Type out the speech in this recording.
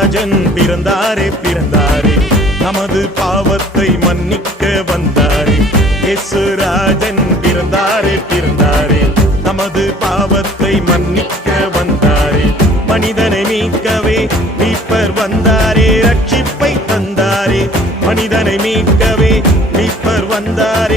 இயேசுராஜன் பிறந்தாரே பிறந்தாரே, நமது பாவத்தை மன்னிக்க வந்தாரே. இயேசுராஜன் பிறந்தாரே பிறந்தாரே, நமது பாவத்தை மன்னிக்க வந்தாரே. மனிதனை மீட்கவே மீட்பர் வந்தாரே, ரட்சிப்பை தந்தாரே. மனிதனை மீட்கவே மீட்பர் வந்தாரே,